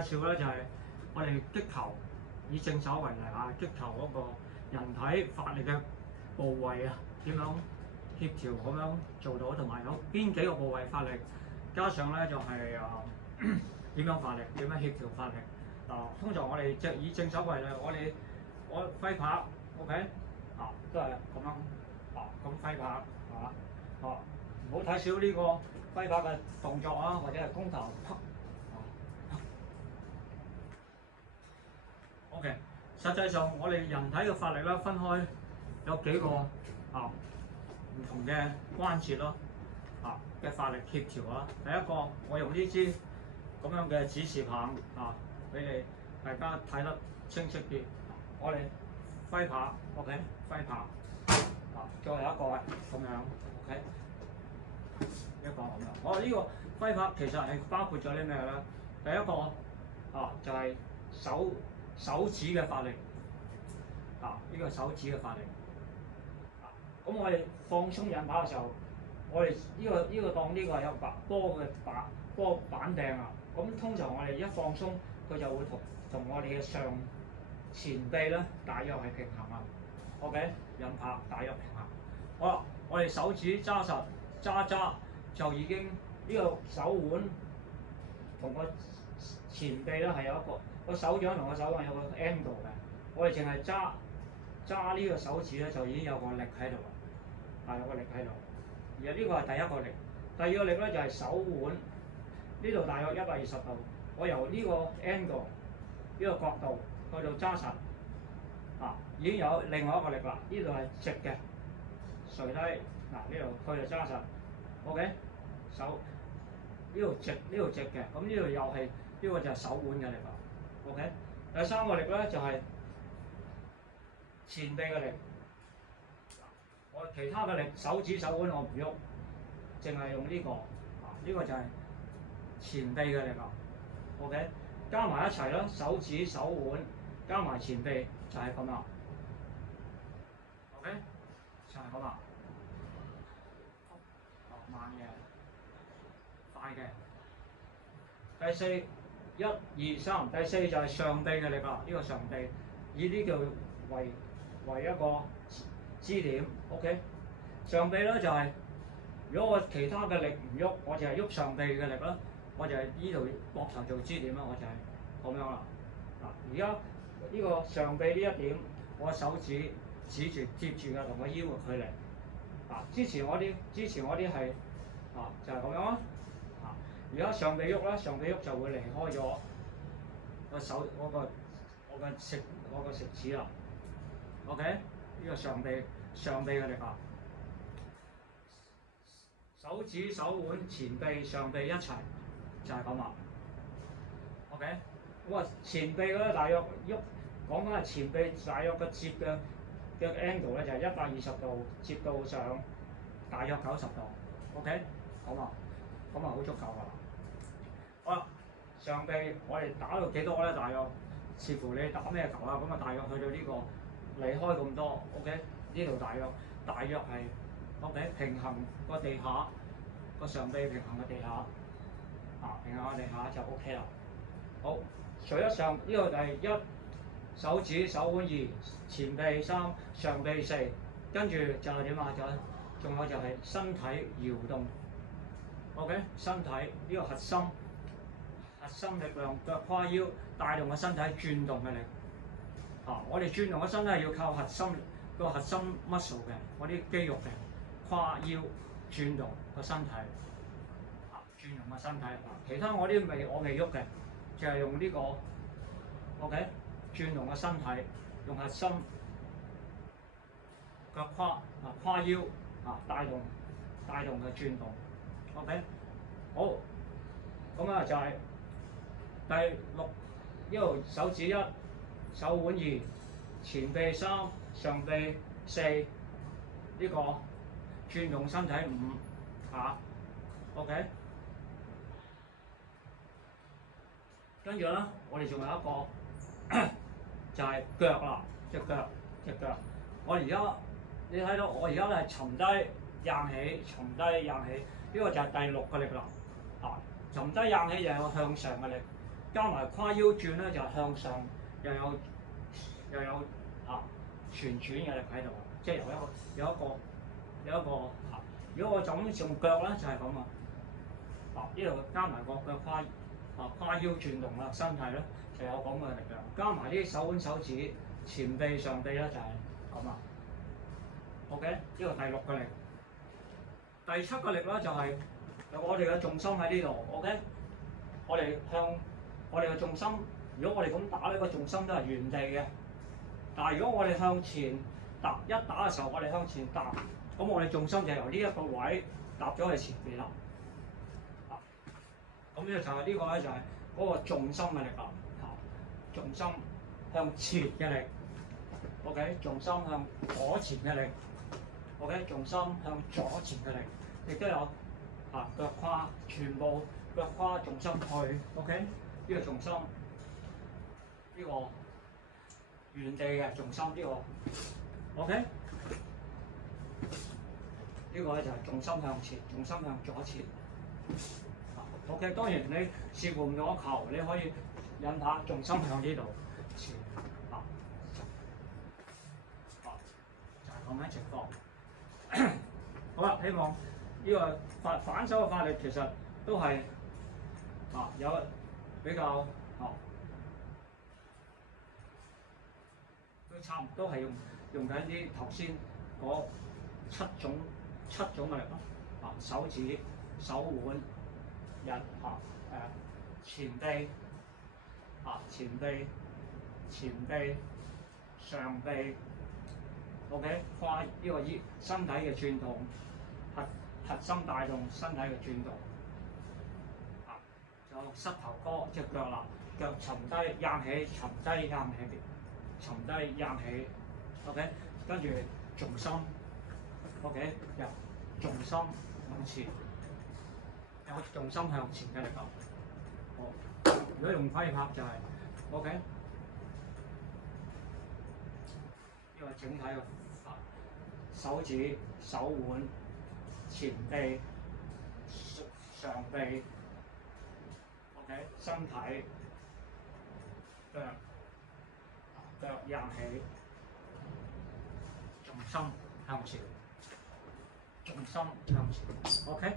介紹咧就係我哋擊球，以正手為例啊，擊球嗰個人體發力嘅部位啊，點樣協調咁樣做到，同埋有邊幾個部位發力，加上咧就係點樣發力，點樣協調發力。通常我哋以正手為例，我揮拍 ，OK， 都係咁樣，咁揮拍係嘛，唔好睇少呢個揮拍嘅動作啊，或者係攻頭。OK， 實際上我哋人體嘅發力咧分開有幾個唔同嘅關節咯，嘅發力協調啊。第一個我用呢支咁樣嘅指示棒俾你大家睇得清晰啲。我哋揮拍 ，OK， 揮拍，再有一個咁樣 ，OK， 一個咁樣。我呢個揮拍其實係包括咗啲咩咧？第一個就係手指嘅發力，呢個手指嘅發力。咁我哋放鬆引拍嘅時候，我哋呢個當呢個係有波板掟啊。咁通常我哋一放鬆，佢就會同我哋嘅前臂咧大約係平衡啊。OK， 引拍大約平衡。好啦，我哋手指揸實揸就已經呢個手腕同個前臂咧係有一個手掌同個手腕有個 angle 嘅。我哋淨係揸呢個手指咧就已經有個力喺度啦，有個力喺度。而呢個係第一個力，第二個力咧就係手腕呢度大約120度，我由呢個 angle 呢個角度去到揸實，已經有另外一個力啦。呢度係直嘅，垂低呢度佢就揸實 ，OK， 手呢度直嘅，咁呢度又係呢個就係手腕嘅力啦 ，OK。第三個力咧就係前臂嘅力，我其他嘅力手指手腕我唔喐，淨係用呢個，呢個就係前臂嘅力啦 ，OK， 加埋一齊啦，手指手腕加埋前臂就係咁啦 ，OK， 就係咁啦，慢嘅，快嘅。第四1、2、3，第四就係上臂嘅力啦，呢個上臂以呢度為一個支點 ，OK。上臂咧就係、如果我其他嘅力唔喐，我就係喐上臂嘅力啦，我就係呢度膊頭做支點啦，我就係咁樣啦。而家呢個上臂呢一點，我手指指住貼住嘅同個腰嘅距離。之前我啲係就係咁樣啦。而家上臂喐啦，上臂喐就會離開咗個手我個食指啦。OK， 呢個上臂嘅力啊，手指手腕前臂上臂一齊就係咁啦。OK， 咁前臂咧大約喐，講緊係前臂大約個接嘅 angle 咧就係120度接到上大約90度。OK， 咁好足夠㗎啦。好啦，上臂我哋打到幾多咧？大約視乎你打咩球啦。咁大約去到呢個離開咁多 ，OK？ 呢度大約係 OK 平衡個地下個上臂平衡個地下，平衡個地下就 OK 啦。好，除咗上呢個係1手指手腕2前臂3上臂4，跟住就係點啊？仲有就係身體搖動 ，OK？ 身體呢個核心力量腳跨腰帶動個身體轉動嘅力。我哋轉動個身體係要靠核心 muscle 嘅，嗰啲肌肉嘅跨腰轉動個身體，轉動個身體。其他我未喐嘅，就係用呢個 OK 轉動個身體，用核心腳跨腰帶動嘅轉動 OK。好，咁就係第6，呢度手指1手腕2前臂3上臂4，呢個轉動身體5OK。跟住咧，我哋仲有一個就係腳啦，隻腳。我而家你睇到我而家咧係沉低硬起，呢個就係第6個力啦。沉低硬起就係個向上嘅力，加埋跨腰轉咧就向上，又有旋轉嘅力喺度，即係有一個如果我就咁用腳咧就係咁啊，呢度加埋個腳跨腰轉動啦，身體咧就有咁嘅力量，加埋啲手腕手指前臂上臂咧就係咁啊。OK， 呢個第6個力，第7個力咧就係、我哋嘅重心喺呢度。OK， 我哋嘅重心，如果我哋咁打呢個重心都係原地嘅。但係如果我哋向前搭一打嘅時候，我哋向前搭，咁我哋重心就由呢一個位搭咗去前邊啦。咁呢就係呢個咧就係嗰個重心嘅力啦。重心向前嘅力。OK， 重心向左前嘅力。OK， 重心向左前嘅力，亦都有腳跨，全部腳跨重心去。OK， 呢個重心，呢個原地嘅重心，呢個 OK， 呢個咧就係重心向前，重心向左前。OK， 當然你視乎唔同嘅球，你可以引下重心向呢度前。就係咁樣情況。好啦，希望呢個反手嘅發力其實都係有比較都差唔多係用緊啲頭先嗰七種嘅力咯。手指、手腕、前臂、前臂、上臂。OK， 跨呢個身體嘅轉動，核心帶動身體嘅轉動。仲有膝頭哥隻腳啦，腳沉低硬起，沉低硬起，沉低硬起。OK， 跟住重心。OK， 由重心向前，有重心向前嘅力量。好，如果用揮拍就係 OK， 呢個整體嘅。手指、手腕、前臂、上臂 ，OK， 身體、腳硬起，重心向前，重心向前 ，OK。